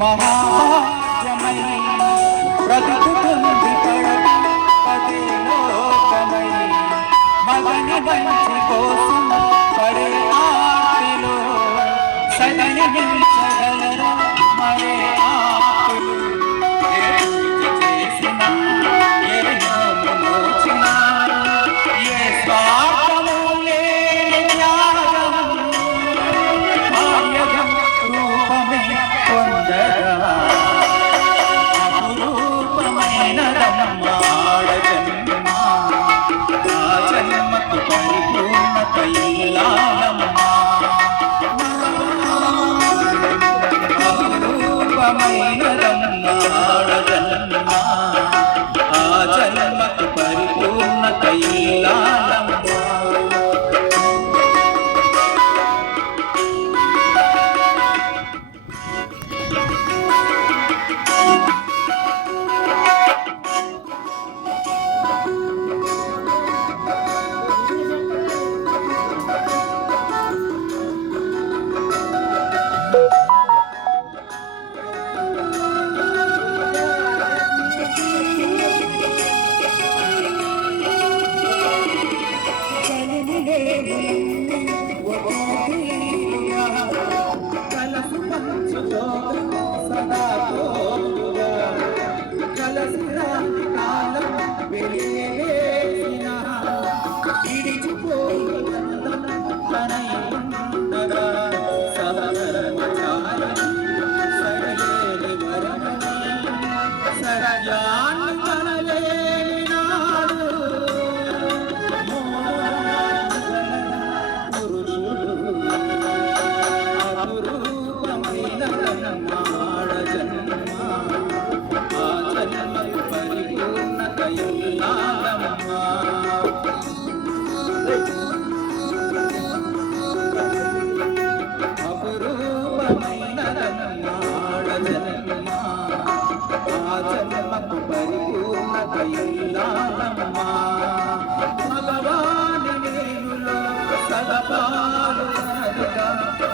మహాభాగ్యమై బ్రతుకుతుంది పదే లోకమై మగని మంచి కోసం పడే ఆర్తిలో సగని మించగలరు మరే ఆకులు చేసిన ఏ నోము మోచిన ఏ స్వార్థము లేని త్యాగం మాయగం రూపమే పొందగా అపురూపమైన రమ్మాడ జన్మ ఆ జన్మకు పరిపూర్ణత ఇల్లాలమ్మా అపురూపమైన రమ్మాడ జన్మ ఆ జన్మకు పరిపూర్ణత ఇల్లాలమ్మా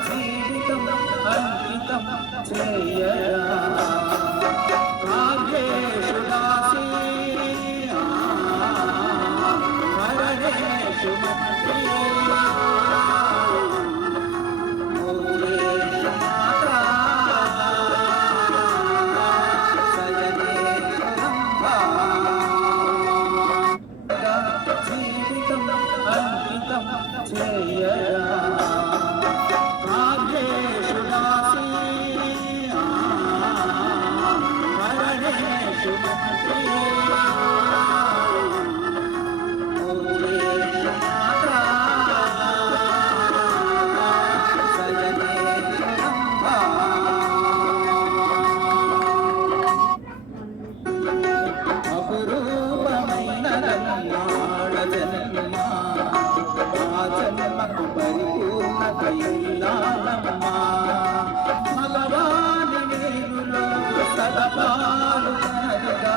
జీవితం అంకితం చేయరా రాజేషు దాసి హరణేషు మంత్రి జీవితం అంకితం చేయరా జన్మకు పరిపూర్ణత ఇల్లాలమ్మా మగవాని నేరులో సదపాలు కనగా